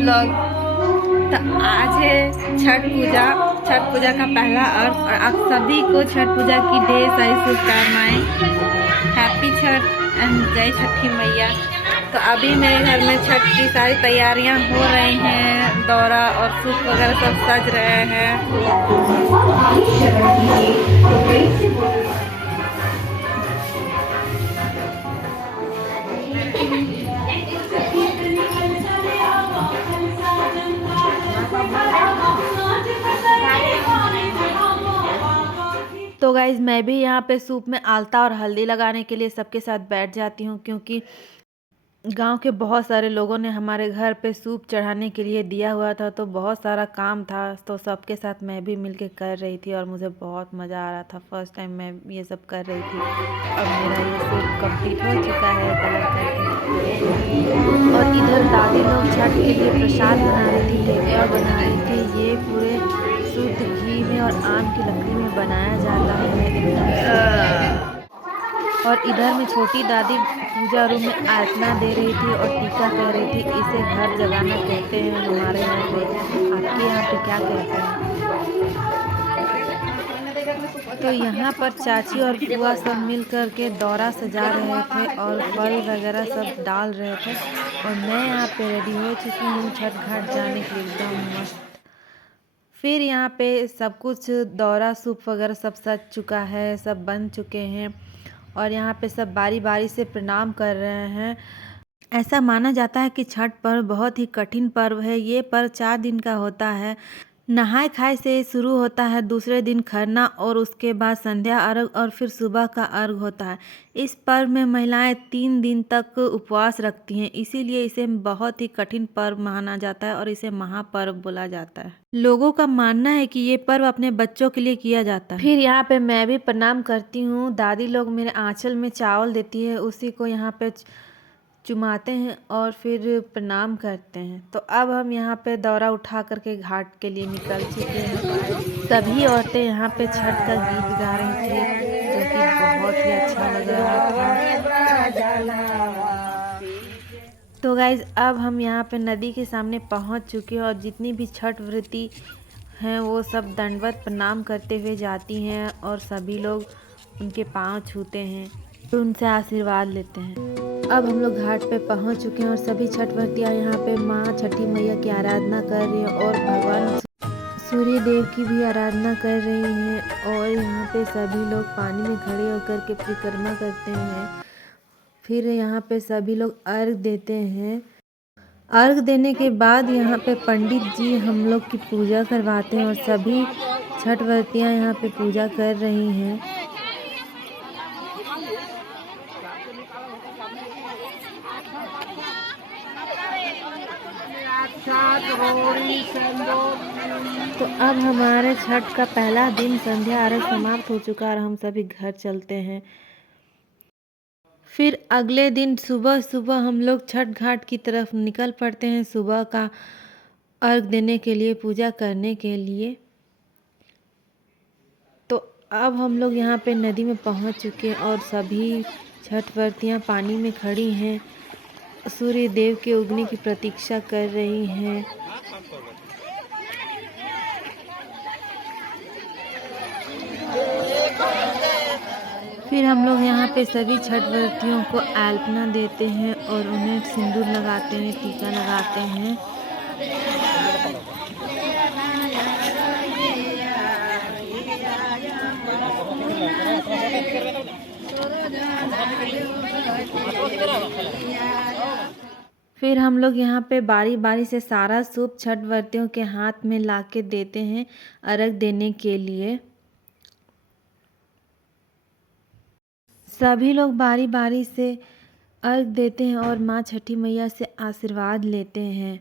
Blog. तो आज है छठ पूजा। छठ पूजा का पहला अर्घ और आप सभी को छठ पूजा की ढेर सारी शुभकामनाएं। हैप्पी छठ एंड जय छठी मैया। तो अभी मेरे घर में छठ की सारी तैयारियां हो रही हैं। दौरा और सूप वगैरह सब सज रहे हैं। तो गाइज मैं भी यहाँ पे सूप में आलता और हल्दी लगाने के लिए सबके साथ बैठ जाती हूँ, क्योंकि गांव के बहुत सारे लोगों ने हमारे घर पे सूप चढ़ाने के लिए दिया हुआ था। तो बहुत सारा काम था, तो सबके साथ मैं भी मिलके कर रही थी और मुझे बहुत मज़ा आ रहा था। फर्स्ट टाइम मैं ये सब कर रही थी और मेरा ये सूप कंप्लीट हो चुका है कलर करके। और इधर दादी लोग छठ के लिए प्रसाद बना रही थी, ठेकुआ बना रही थी। ये पूरे शुद्ध घी में और आम की लकड़ी में बनाया जाता है एकदम। और इधर में छोटी दादी पूजा रूम में आरतना दे रही थी और टीका कह रही थी। इसे घर जगाना कहते हैं हमारे यहाँ पे। आपके यहाँ पे क्या कहते हैं? तो यहाँ पर चाची और बुआ सब मिल कर के दौरा सजा रहे थे और फल वगैरह सब डाल रहे थे। और मैं यहाँ पे रेडी हो चुकी हूँ छठ घाट जाने के लिए एकदम मस्त। फिर यहाँ पे सब कुछ दौरा सूप वगैरह सब सज चुका है, सब बन चुके हैं और यहाँ पे सब बारी बारी से प्रणाम कर रहे हैं। ऐसा माना जाता है कि छठ पर्व बहुत ही कठिन पर्व है। ये पर्व 4 दिन का होता है। नहाय खाए से शुरू होता है, दूसरे दिन खरना और उसके बाद संध्या अर्घ और फिर सुबह का अर्घ होता है। इस पर्व में महिलाएं 3 दिन तक उपवास रखती हैं, इसीलिए इसे बहुत ही कठिन पर्व माना जाता है और इसे महापर्व बोला जाता है। लोगों का मानना है कि ये पर्व अपने बच्चों के लिए किया जाता है। फिर यहाँ पे मैं भी प्रणाम करती हूँ। दादी लोग मेरे आंचल में चावल देती है, उसी को यहाँ पे चुमाते हैं और फिर प्रणाम करते हैं। तो अब हम यहाँ पे दौरा उठा करके घाट के लिए निकल चुके हैं। सभी औरतें यहाँ पे छठ का गीत गा रही थी, जो कि बहुत ही अच्छा लग रहा था। तो गाइज अब हम यहाँ पे नदी के सामने पहुँच चुके हैं और जितनी भी छठ व्रती हैं वो सब दंडवत प्रणाम करते हुए जाती हैं और सभी लोग उनके पाँव छूते हैं, तो उनसे आशीर्वाद लेते हैं। अब हम लोग घाट पे पहुंच चुके हैं और सभी छठ व्रतियाँ यहाँ पे माँ छठी मैया की आराधना कर रही हैं और भगवान सूर्य देव की भी आराधना कर रही हैं। और यहाँ पे सभी लोग पानी में खड़े होकर के परिक्रमा करते हैं। फिर यहाँ पे सभी लोग अर्घ देते हैं। अर्घ देने के बाद यहाँ पे पंडित जी हम लोग की पूजा करवाते हैं और सभी छठ व्रतियाँ यहाँ पे पूजा कर रही हैं। तो अब हमारे छठ का पहला दिन संध्या अर्घ समाप्त हो चुका है और हम सभी घर चलते हैं। फिर अगले दिन सुबह सुबह हम लोग छठ घाट की तरफ निकल पड़ते हैं, सुबह का अर्घ देने के लिए, पूजा करने के लिए। तो अब हम लोग यहाँ पे नदी में पहुँच चुके हैं और सभी छठ व्रतियाँ पानी में खड़ी हैं, सूर्य देव के उगने की प्रतीक्षा कर रही हैं। फिर हम लोग यहाँ पे सभी छठ व्रतियों को अल्पना देते हैं और उन्हें सिंदूर लगाते हैं, टीका लगाते हैं। फिर हम लोग यहाँ पे बारी बारी से सारा सूप छठ व्रतियों के हाथ में ला के देते हैं अर्घ देने के लिए। सभी लोग बारी बारी से अर्घ देते हैं और माँ छठी मैया से आशीर्वाद लेते हैं।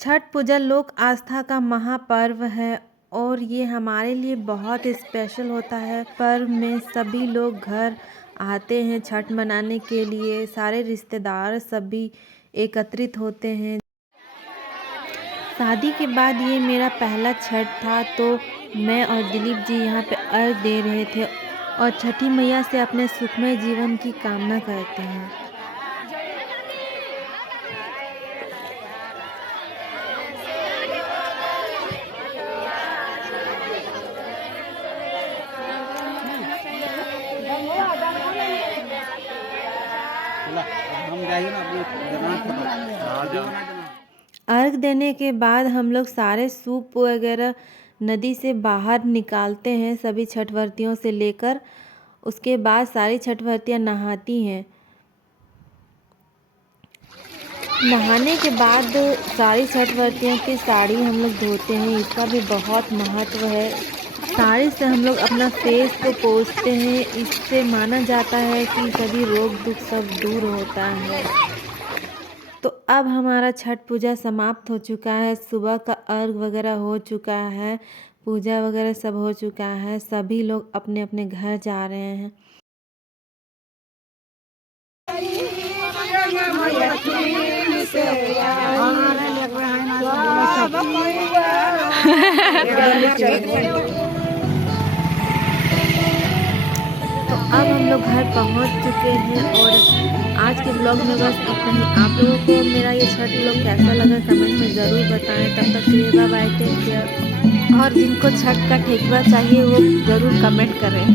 छठ पूजा लोक आस्था का महापर्व है और ये हमारे लिए बहुत स्पेशल होता है। पर्व में सभी लोग घर आते हैं छठ मनाने के लिए, सारे रिश्तेदार सभी एकत्रित होते हैं। शादी के बाद ये मेरा पहला छठ था, तो मैं और दिलीप जी यहाँ पे अर्घ दे रहे थे और छठी मैया से अपने सुखमय जीवन की कामना करते हैं। अर्घ देने के बाद हम लोग सारे सूप वगैरह नदी से बाहर निकालते हैं, सभी छठव्रतियों से लेकर। उसके बाद सारी छठव्रतियाँ नहाती हैं। नहाने के बाद सारी छठव्रतियों की साड़ी हम लोग धोते हैं, इसका भी बहुत महत्व है। साड़ी से हम लोग अपना फेस को पोंछते हैं, इससे माना जाता है कि सभी रोग दुख सब दूर होता है। तो अब हमारा छठ पूजा समाप्त हो चुका है, सुबह का अर्घ वगैरह हो चुका है, पूजा वगैरह सब हो चुका है, सभी लोग अपने अपने घर जा रहे हैं। तो अब हम लोग घर पहुंच चुके हैं और आज के ब्लॉग में बस इतना ही। आप लोगों को मेरा ये छठ ब्लॉग कैसा लगा कमेंट में ज़रूर बताएं। तब तक के लिए बाय बाय, टेक केयर। और जिनको छठ का ठेकुआ चाहिए वो ज़रूर कमेंट करें।